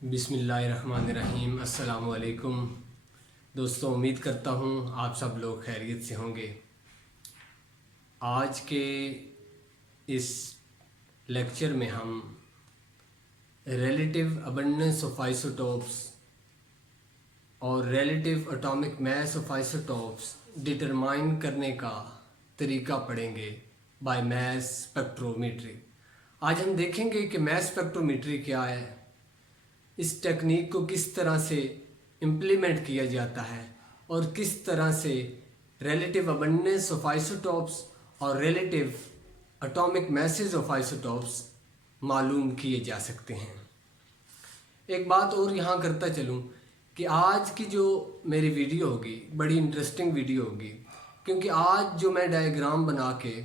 बिस्मिल्लाहिर्रहमानिर्रहीम। अस्सलामु अलैकुम दोस्तों, उम्मीद करता हूँ आप सब लोग खैरियत से होंगे। आज के इस लेक्चर में हम रिलेटिव अबंडेंस ऑफ आइसोटोप्स और relative atomic mass of isotopes determine करने का तरीका पढ़ेंगे बाय मास स्पेक्ट्रोमीट्री। आज हम देखेंगे कि मास स्पेक्ट्रोमीट्री क्या है, इस टेक्निक को किस तरह से इम्प्लीमेंट किया जाता है और किस तरह से रिलेटिव अबंडेंस ऑफ आइसोटोप्स और relative atomic message of isotopes मालूम किए जा सकते हैं। एक बात और यहाँ करता चलूँ कि आज की जो मेरी वीडियो होगी बड़ी इंटरेस्टिंग वीडियो होगी, क्योंकि आज जो मैं डायग्राम बना के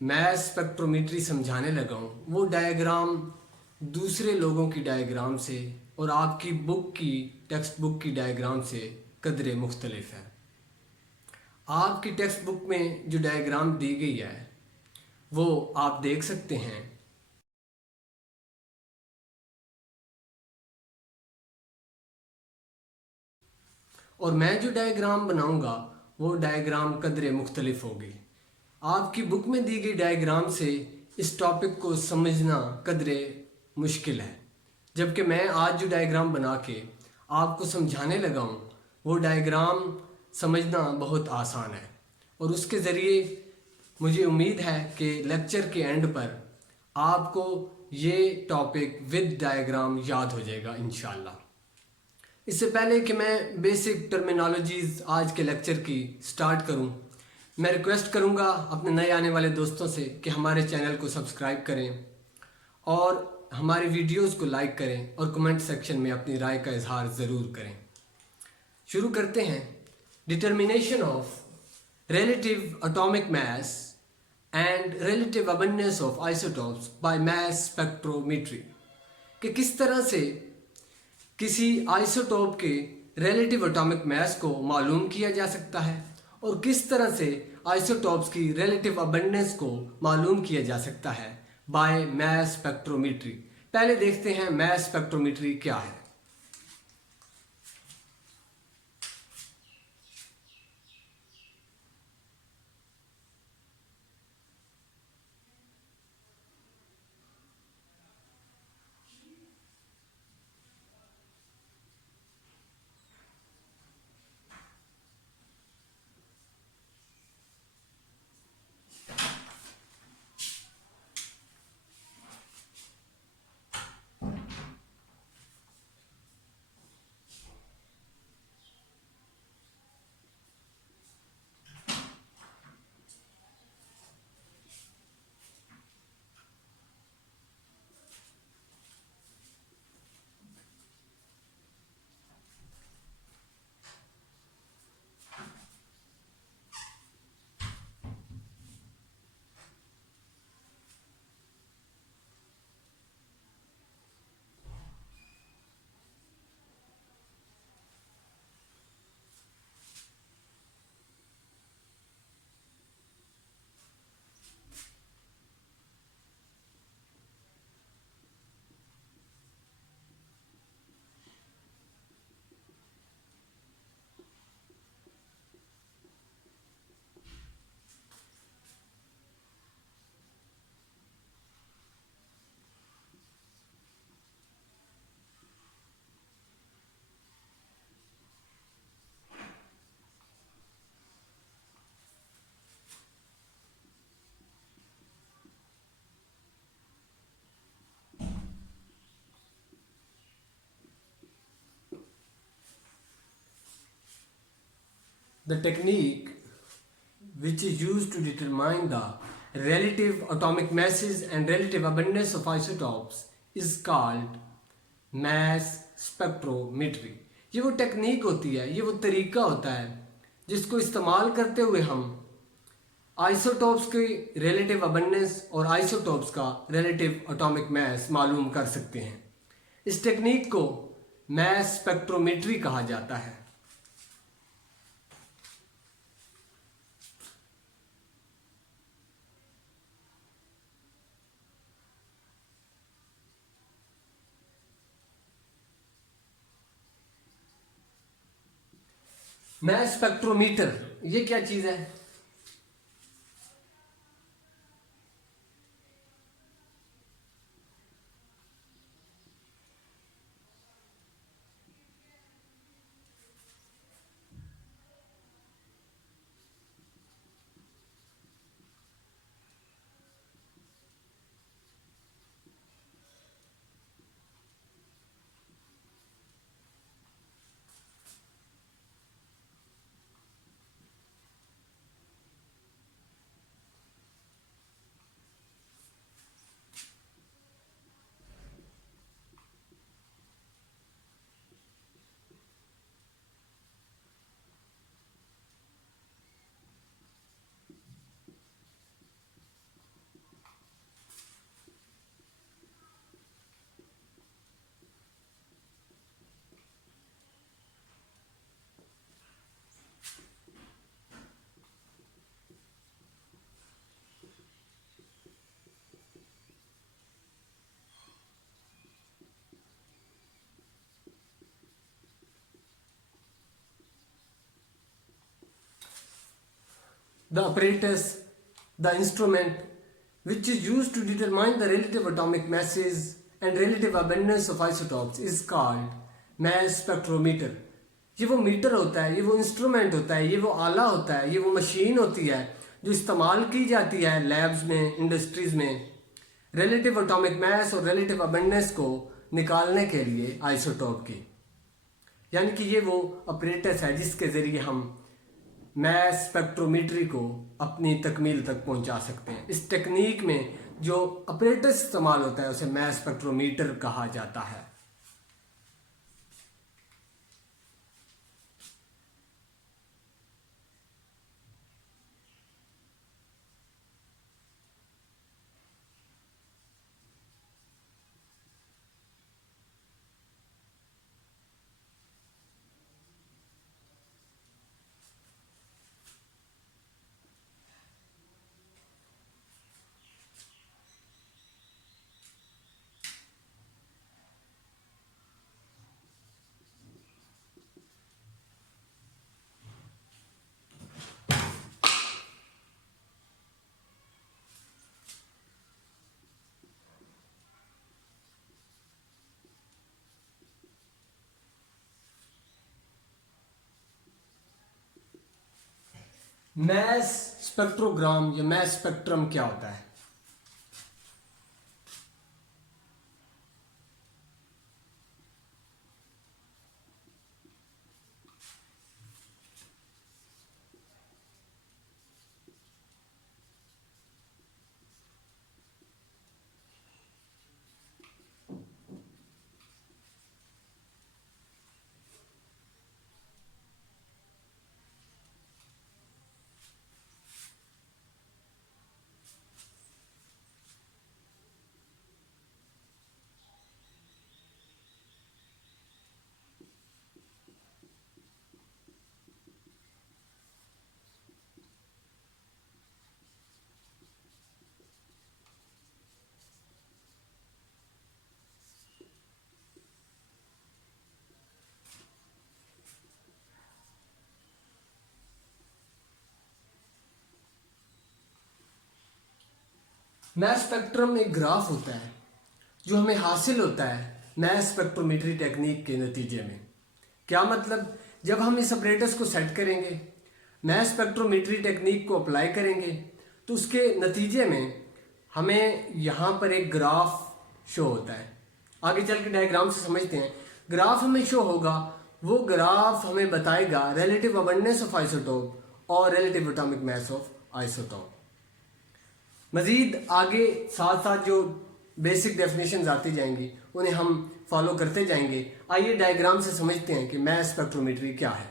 मास स्पेक्ट्रोमीट्री समझाने लगा हूँ वो डायग्राम दूसरे लोगों की डायग्राम से और आपकी बुक की टेक्स्ट बुक की डायग्राम से कदरे मुख्तलिफ है। आपकी टेक्स्ट बुक में जो डायग्राम दी गई है वो आप देख सकते हैं, और मैं जो डायग्राम बनाऊंगा वो डायग्राम कदरे मुख्तलिफ होगी। आपकी बुक में दी गई डायग्राम से इस टॉपिक को समझना कदरे मुश्किल है, जबकि मैं आज जो डायग्राम बना के आपको समझाने लगा हूँ वो डायग्राम समझना बहुत आसान है, और उसके ज़रिए मुझे उम्मीद है कि लेक्चर के एंड पर आपको ये टॉपिक विद डायग्राम याद हो जाएगा इंशाल्लाह। इससे पहले कि मैं बेसिक टर्मिनोलॉजीज़ आज के लेक्चर की स्टार्ट करूं, मैं रिक्वेस्ट करूंगा अपने नए आने वाले दोस्तों से कि हमारे चैनल को सब्सक्राइब करें और हमारी वीडियोस को लाइक करें और कमेंट सेक्शन में अपनी राय का इजहार ज़रूर करें। शुरू करते हैं। Determination of relative atomic mass and relative abundance of isotopes by mass spectrometry, कि किस तरह से किसी आइसोटोप के रिलेटिव एटॉमिक मास को मालूम किया जा सकता है और किस तरह से आइसोटोप्स की रिलेटिव अबंडेंस को मालूम किया जा सकता है बाय मास स्पेक्ट्रोमीट्री। पहले देखते हैं मास स्पेक्ट्रोमीट्री क्या है। The technique which is used to determine the relative atomic masses and relative abundance of isotopes is called mass spectrometry। ये वो टेक्निक होती है, ये वो तरीका होता है जिसको इस्तेमाल करते हुए हम आइसोटोप्स की रिलेटिव अबंडेंस और आइसोटोप्स का रिलेटिव एटॉमिक मास मालूम कर सकते हैं। इस टेक्निक को मास स्पेक्ट्रोमेट्री कहा जाता है। मैस स्पेक्ट्रोमीटर ये क्या चीज है? The apparatus, the instrument which is used to determine the relative atomic masses and relative abundance of isotopes is called mass spectrometer. ये वो मीटर होता है, ये वो इंस्ट्रूमेंट होता है, ये वो आला होता है, ये वो मशीन होती है जो इस्तेमाल की जाती है लैब्स में, इंडस्ट्रीज में रिलेटिव एटॉमिक मास और रिलेटिव अबंडेंस को निकालने के लिए आइसोटोप की। यानी कि ये वो अपरेटस है जिसके ज़रिए हम मैस स्पेक्ट्रोमीट्री को अपनी तकमील तक पहुंचा सकते हैं। इस टेक्निक में जो अपरेटस इस्तेमाल होता है उसे मैस स्पेक्ट्रोमीटर कहा जाता है। मैस स्पेक्ट्रोग्राम या मैस स्पेक्ट्रम क्या होता है? मैस स्पेक्ट्रम एक ग्राफ होता है जो हमें हासिल होता है मैस स्पेक्ट्रोमेट्री टेक्निक के नतीजे में। क्या मतलब? जब हम इस अपरेटस को सेट करेंगे, मैस स्पेक्ट्रोमेट्री टेक्निक को अप्लाई करेंगे, तो उसके नतीजे में हमें यहाँ पर एक ग्राफ शो होता है। आगे चल के डायग्राम से समझते हैं। ग्राफ हमें शो होगा, वो ग्राफ हमें बताएगा रिलेटिव अबंडेंस ऑफ आइसोटोप और relative atomic mass of isotope. मज़ीद आगे साथ साथ जो बेसिक डेफिनेशंस आती जाएंगी उन्हें हम फॉलो करते जाएंगे। आइए डायग्राम से समझते हैं कि मैस स्पेक्ट्रोमेट्री क्या है।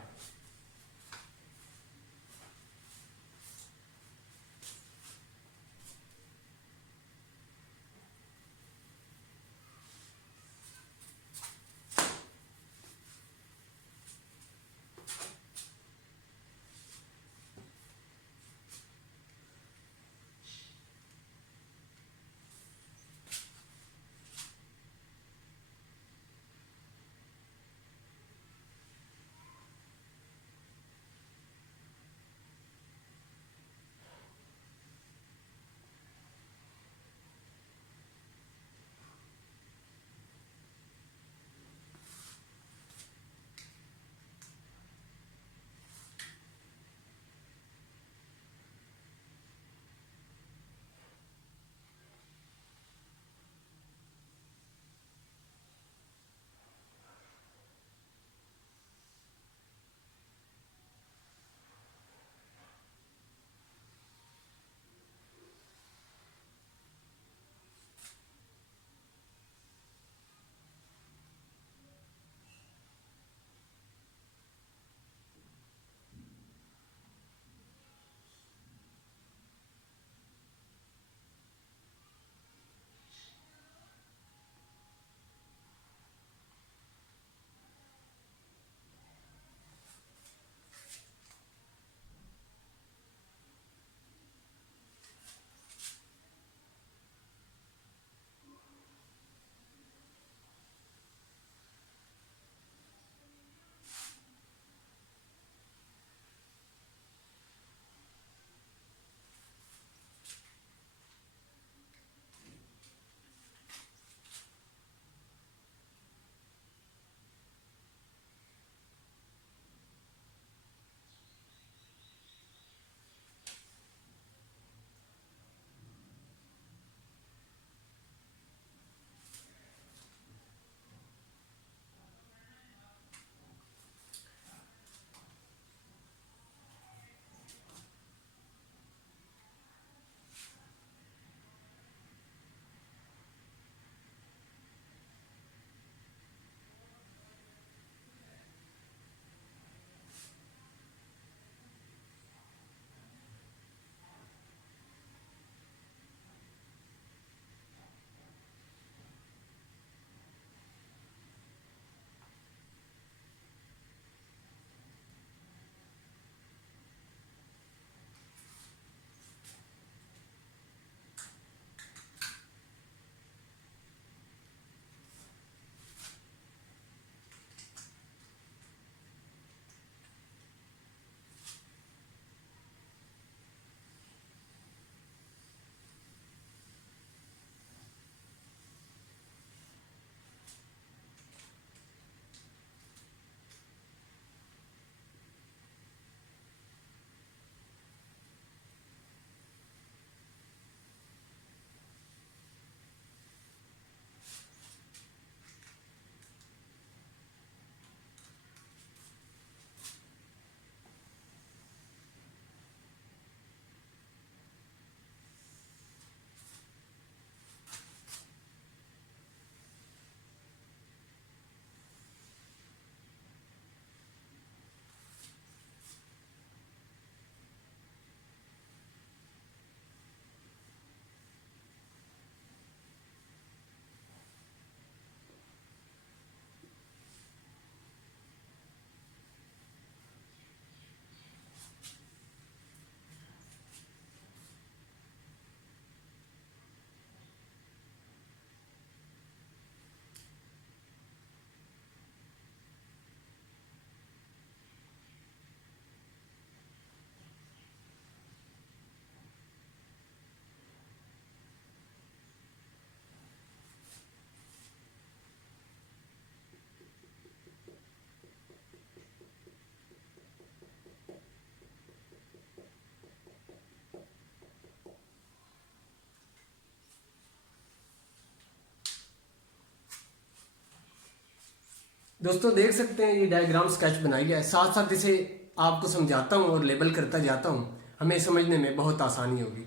दोस्तों देख सकते हैं ये डायग्राम स्केच बनाई है, साथ साथ इसे आपको समझाता हूँ और लेबल करता जाता हूँ, हमें समझने में बहुत आसानी होगी।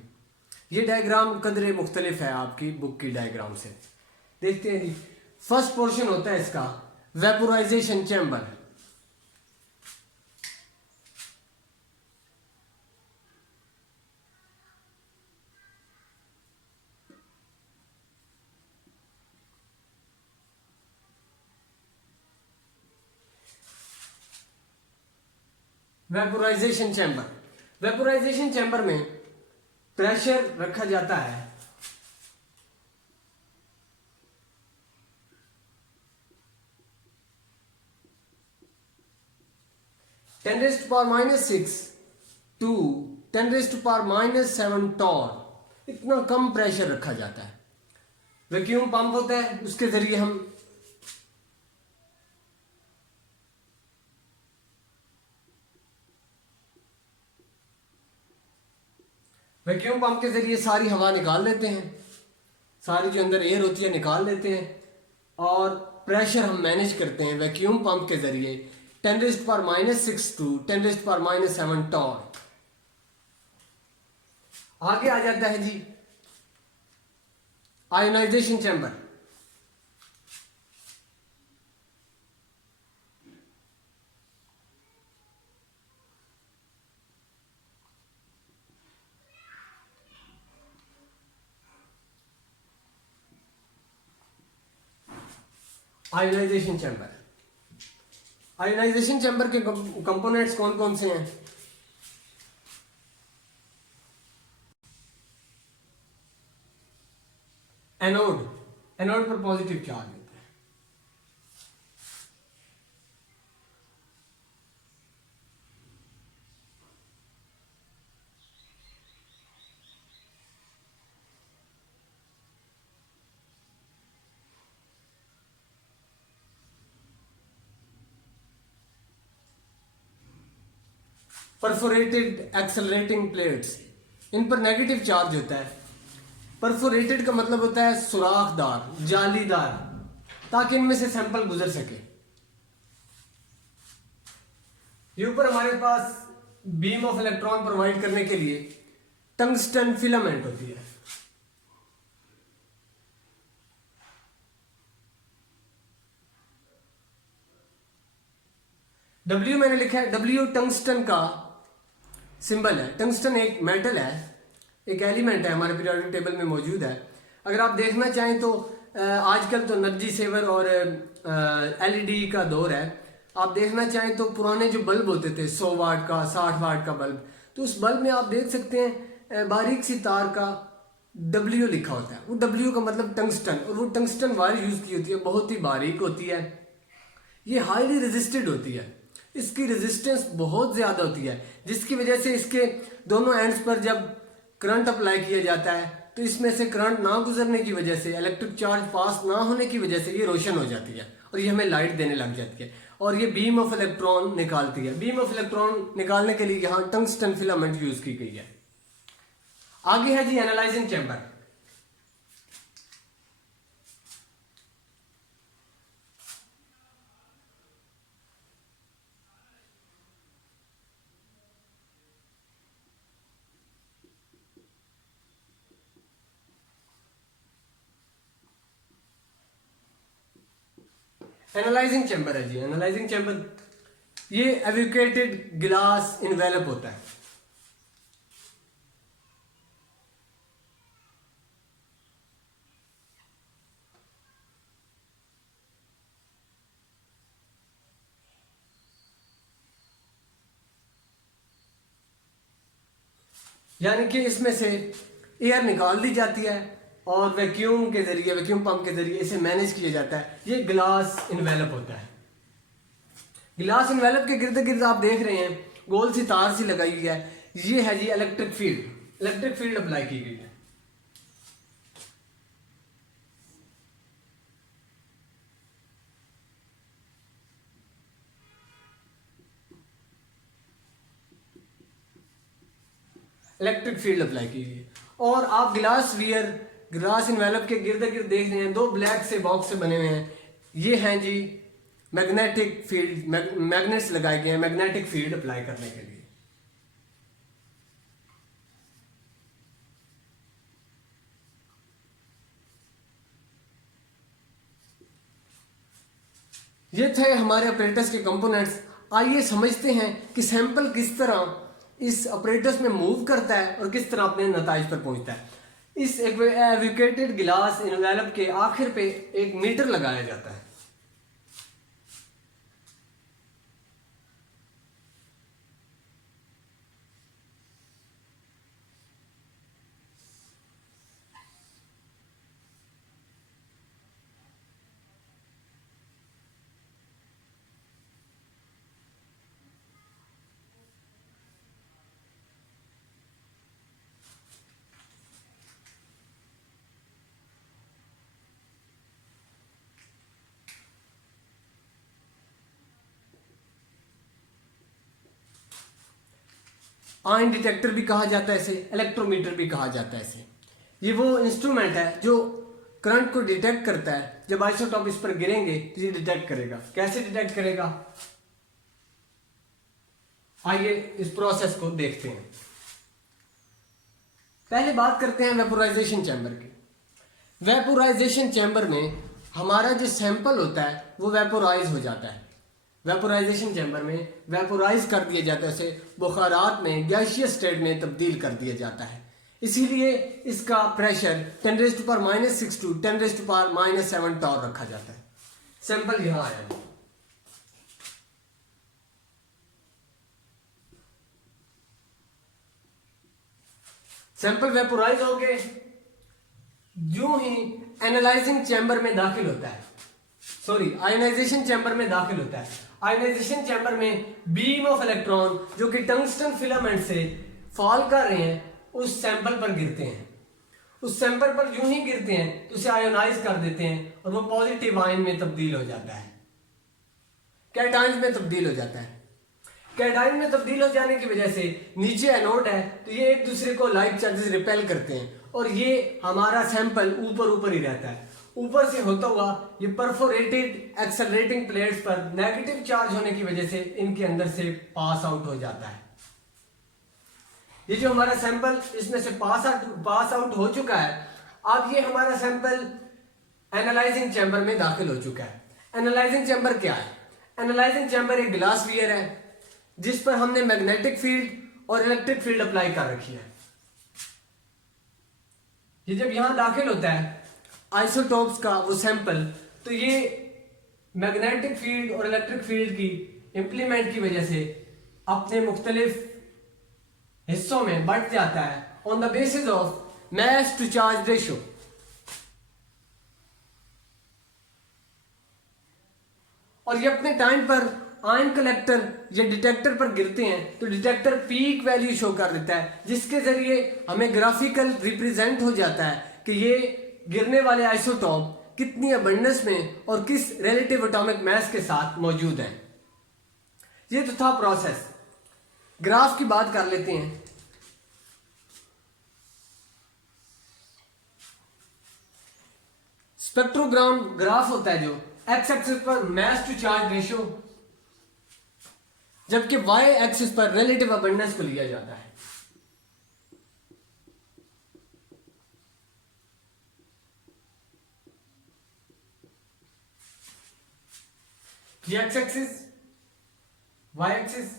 ये डायग्राम कदरे मुख्तलिफ है आपकी बुक की डायग्राम से। देखते हैं जी, फर्स्ट पोर्शन होता है इसका vaporisation chamber. Vaporisation chamber, vaporisation chamber में प्रेशर रखा जाता है 10⁻⁻⁶ टू 10⁻⁻⁷ टॉर। इतना कम प्रेशर रखा जाता है। वैक्यूम पंप होता है, उसके जरिए हम वैक्यूम पंप के जरिए सारी हवा निकाल लेते हैं, सारी जो अंदर एयर होती है निकाल लेते हैं और प्रेशर हम मैनेज करते हैं वैक्यूम पंप के जरिए 10⁻⁻⁶ टू 10⁻⁷ टॉर। आगे आ जाता है जी ionization chamber. Ionization chamber, ionization chamber के कंपोनेंट्स कौन कौन से हैं? एनोड, एनोड पर पॉजिटिव चार्ज होता है। परफोरेटेड एक्सेलरेटिंग प्लेट्स, इन पर नेगेटिव चार्ज होता है। परफोरेटेड का मतलब होता है सुराखदार, जालीदार, ताकि इनमें से सैंपल गुजर सके। ये ऊपर हमारे पास बीम ऑफ इलेक्ट्रॉन प्रोवाइड करने के लिए टंगस्टन फिलामेंट होती है। W मैंने लिखा है, W टंगस्टन का सिंबल है। टंगस्टन एक मेटल है, एक एलिमेंट है, हमारे पीरियोडिक टेबल में मौजूद है। अगर आप देखना चाहें तो आजकल तो एनर्जी सेवर और एलईडी का दौर है। आप देखना चाहें तो पुराने जो बल्ब होते थे 100 वाट का, 60 वाट का बल्ब, तो उस बल्ब में आप देख सकते हैं बारीक सी तार का W लिखा होता है। वो W का मतलब टंगस्टन, और वो टंगस्टन वायर यूज की होती है, बहुत ही बारीक होती है। ये हाईली रेजिस्टेड होती है, इसकी रेजिस्टेंस बहुत ज़्यादा होती है, जिसकी वजह से इसके दोनों एंड्स पर जब करंट अप्लाई किया जाता है तो इसमें से करंट ना गुजरने की वजह से, इलेक्ट्रिक चार्ज पास ना होने की वजह से ये रोशन हो जाती है और ये हमें लाइट देने लग जाती है और ये बीम ऑफ इलेक्ट्रॉन निकालती है। बीम ऑफ इलेक्ट्रॉन निकालने के लिए यहाँ टंगस्टन फिलामेंट यूज की गई है। आगे है जी एनालाइजिंग चैम्बर। एनालाइजिंग चैम्बर है जी, एनालाइजिंग चैम्बर ये एवोकेटेड गिलास इन्वेलप होता है। यानी कि इसमें से एयर निकाल दी जाती है और वैक्यूम के जरिए, वैक्यूम पंप के जरिए इसे मैनेज किया जाता है। ये ग्लास इन्वेलप होता है। ग्लास इन्वेलप के गिर्द गिर्द आप देख रहे हैं गोल सी तार सी लगाई गई है। ये है जी electric field, electric field apply की गई है। इलेक्ट्रिक फील्ड अप्लाई की गई है। और आप ग्लास वियर, ग्लास इन्वेलप के गिर्द गिर्द देख रहे हैं दो ब्लैक से बॉक्स से बने हुए हैं। ये हैं जी मैग्नेटिक फील्ड, मैग्नेट्स लगाए गए हैं मैग्नेटिक फील्ड अप्लाई करने के लिए। ये थे हमारे ऑपरेटर्स के कंपोनेंट्स। आइए समझते हैं कि सैंपल किस तरह इस ऑपरेटर्स में मूव करता है और किस तरह अपने नताइज पर पहुंचता है। इस एविकेटेड गिलास इन्वेलप के आखिर पे एक मीटर लगाया जाता है। आयन डिटेक्टर भी कहा जाता है इसे, इलेक्ट्रोमीटर भी कहा जाता है इसे। ये वो इंस्ट्रूमेंट है जो करंट को डिटेक्ट करता है। जब आइसोटॉप इस पर गिरेंगे तो ये डिटेक्ट करेगा। कैसे डिटेक्ट करेगा, आइए इस प्रोसेस को देखते हैं। पहले बात करते हैं वेपोराइजेशन चैम्बर की। वेपोराइजेशन चैम्बर में हमारा जो सैंपल होता है वो वेपोराइज हो जाता है। वेपोराइजेशन चैम्बर में वेपोराइज कर दिया जाता है, उसे बुखारात में गैसियस स्टेट में तब्दील कर दिया जाता है। इसीलिए इसका प्रेशर 10⁻⁻⁶ to 10⁻⁻⁷ टॉर रखा जाता है। सैंपल यहां आया है। सैंपल वेपोराइज हो गए, यूं ही एनालाइजिंग चैम्बर में दाखिल होता है, आयनाइजेशन चैम्बर में दाखिल होता है। आयनाइजेशन चैम्बर में बीम ऑफ इलेक्ट्रॉन जो कि टंगस्टन फिलामेंट से फॉल कर रहे हैं उस सैंपल पर गिरते हैं। उस सैंपल पर यूं ही गिरते हैं तो उसे आयोनाइज कर देते हैं और वो पॉजिटिव आयन में तब्दील हो जाता है, कैटायन में तब्दील हो जाता है। कैटायन में तब्दील हो जाने की वजह से नीचे एनोड है तो ये एक दूसरे को लाइक चार्जेस रिपेल करते हैं और ये हमारा सैंपल ऊपर ही रहता है। ऊपर से होता हुआ ये परफोरेटेड एक्सेलरेटिंग प्लेट्स पर नेगेटिव चार्ज होने की वजह से इनके अंदर से पास आउट हो जाता है। ये जो हमारा सैंपल इसमें से पास आउट हो चुका है, अब ये हमारा सैंपल एनालाइजिंग चैम्बर में दाखिल हो चुका है। एनालाइजिंग चैम्बर क्या है? एनालाइजिंग चैम्बर एक ग्लास वियर है जिस पर हमने मैग्नेटिक फील्ड और इलेक्ट्रिक फील्ड अप्लाई कर रखी है। ये जब यहां दाखिल होता है आइसोटोप्स का वो सैंपल, तो ये मैग्नेटिक फील्ड और इलेक्ट्रिक फील्ड की इंप्लीमेंट की वजह से अपने मुख्तलिफ हिस्सों में बढ़ जाता है on the basis of mass to charge ratio. और ये अपने टाइम पर आयन कलेक्टर या डिटेक्टर पर गिरते हैं तो डिटेक्टर पीक वैल्यू शो कर देता है, जिसके जरिए हमें ग्राफिकल रिप्रेजेंट हो जाता है कि ये गिरने वाले आइसोटॉप कितनी अबंडेंस में और किस रिलेटिव एटॉमिक मास के साथ मौजूद है। ये तो था प्रोसेस। ग्राफ की बात कर लेते हैं। स्पेक्ट्रोग्राम ग्राफ होता है जो एक्स एक्सिस पर मास टू चार्ज रेशियो, जबकि वाई एक्सिस पर रिलेटिव अबंडेंस को लिया जाता है। ये एक्स एक्सिस, वाई एक्सिस,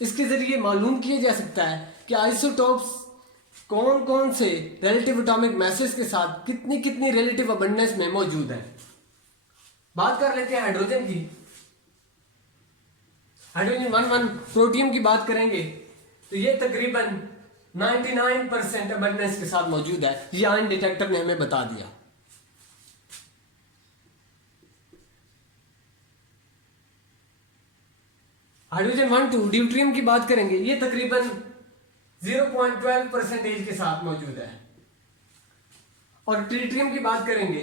इसके जरिए मालूम किया जा सकता है कि आइसोटोप्स कौन कौन से रिलेटिव एटॉमिक मैसेज के साथ कितनी कितनी रिलेटिव अबंडेंस में मौजूद है। बात कर लेते हैं हाइड्रोजन की। हाइड्रोजन 1,1 प्रोटियम की बात करेंगे तो ये तकरीबन 99% अबंडेंस के साथ मौजूद है। ये आयन डिटेक्टर ने हमें बता दिया। हाइड्रोजन 1,2 ड्यूट्रियम की बात करेंगे, ये तकरीबन 0.12% के साथ मौजूद है। और ट्रिटियम की बात करेंगे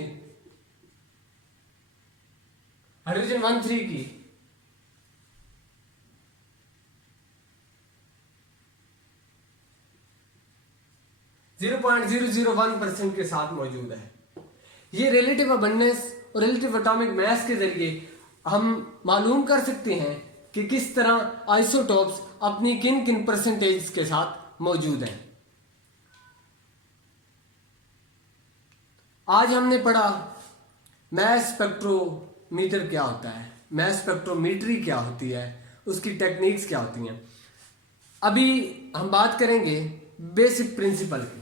हाइड्रोजन 1,3 की, 0.001% के साथ मौजूद है। ये रिलेटिव अबंडेंस और रिलेटिव एटॉमिक मास के जरिए हम मालूम कर सकते हैं कि किस तरह आइसोटॉप्स अपनी किन किन परसेंटेज के साथ मौजूद हैं। आज हमने पढ़ा मास स्पेक्ट्रोमीटर क्या होता है, मास स्पेक्ट्रोमीट्री क्या होती है, उसकी टेक्निक्स क्या होती हैं। अभी हम बात करेंगे बेसिक प्रिंसिपल की।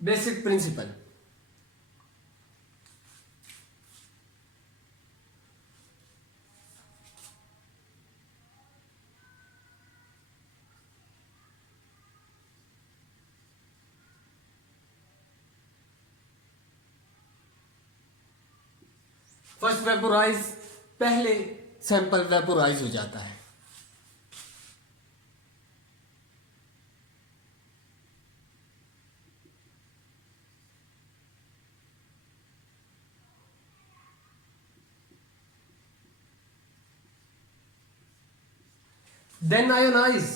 बेसिक प्रिंसिपल, फर्स्ट वेपोराइज, पहले सैंपल वेपोराइज हो जाता है। Then ionize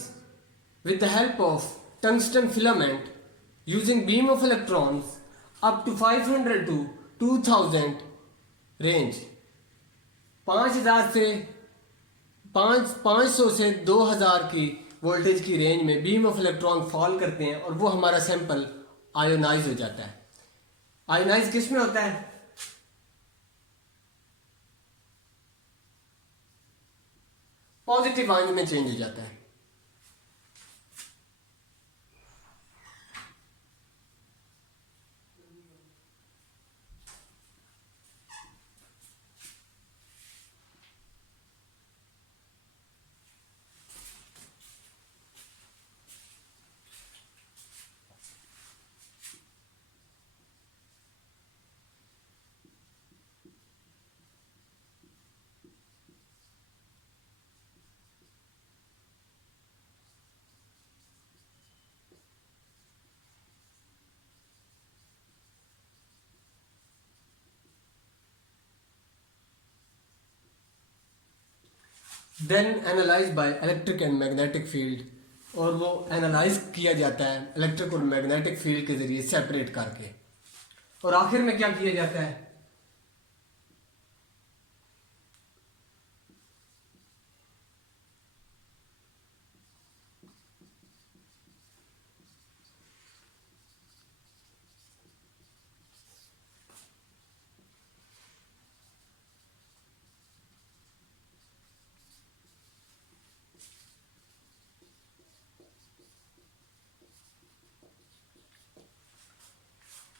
with the help of tungsten filament using beam of electrons up to 500 to 2000 range. 5000 से 500 से 2000 की वोल्टेज की रेंज में बीम ऑफ इलेक्ट्रॉन फॉल करते हैं और वो हमारा सैंपल आयोनाइज हो जाता है। आयोनाइज किस में होता है? पॉजिटिव आयन में चेंज हो जाता है। Then analyse by electric and magnetic field, और वो एनालाइज किया जाता है इलेक्ट्रिक और मैग्नेटिक फील्ड के जरिए सेपरेट करके। और आखिर में क्या किया जाता है?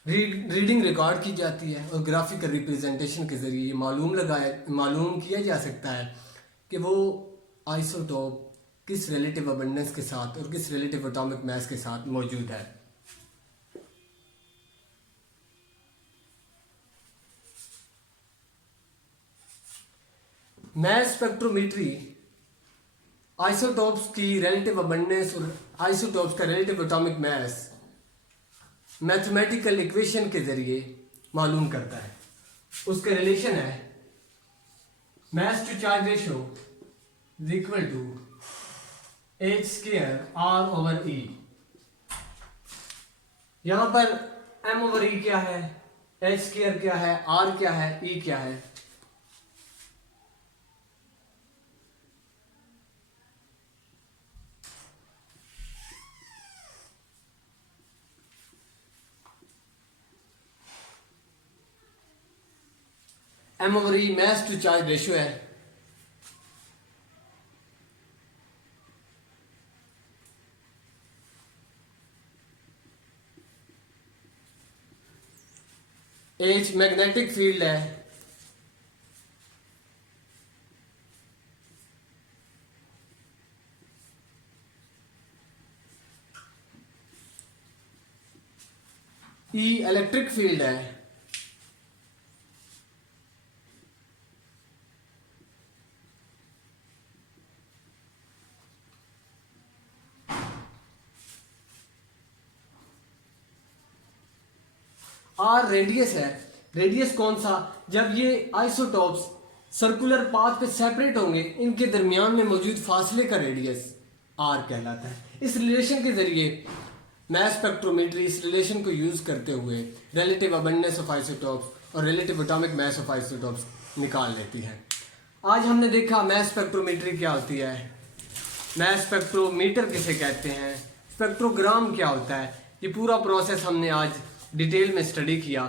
रीडिंग रिकॉर्ड की जाती है और ग्राफिकल रिप्रेजेंटेशन के जरिए मालूम किया जा सकता है कि वो आइसोटोप किस रिलेटिव अबंडेंस के साथ और किस रिलेटिव एटॉमिक मास के साथ मौजूद है। मास स्पेक्ट्रोमेट्री आइसोटोप्स की रिलेटिव अबंडेंस और आइसोटोप्स का relative atomic mass mathematical equation के जरिए मालूम करता है। उसका रिलेशन है mass to charge ratio is equal to h square r over e। यहां पर m ओवर e क्या है, h स्क्वायर क्या है, r क्या है, e क्या है। m over e mass to charge ratio है। h मैग्नेटिक फील्ड है। e इलेक्ट्रिक फील्ड है। आर रेडियस है। रेडियस कौन सा? जब ये आइसोटॉप्स सर्कुलर पाथ पे सेपरेट होंगे, इनके दरमियान में मौजूद फासले का रेडियस आर कहलाता है। इस रिलेशन के जरिए मैस स्पेक्ट्रोमेट्री इस रिलेशन को यूज करते हुए रिलेटिव अबंडेंस ऑफ आइसोटॉप्स और relative atomic mass of isotopes निकाल लेती है। आज हमने देखा मैस स्पेक्ट्रोमेट्री क्या होती है, मैस स्पेक्ट्रोमीटर किसे कहते हैं, स्पेक्ट्रोग्राम क्या होता है। ये पूरा प्रोसेस हमने आज डिटेल में स्टडी किया।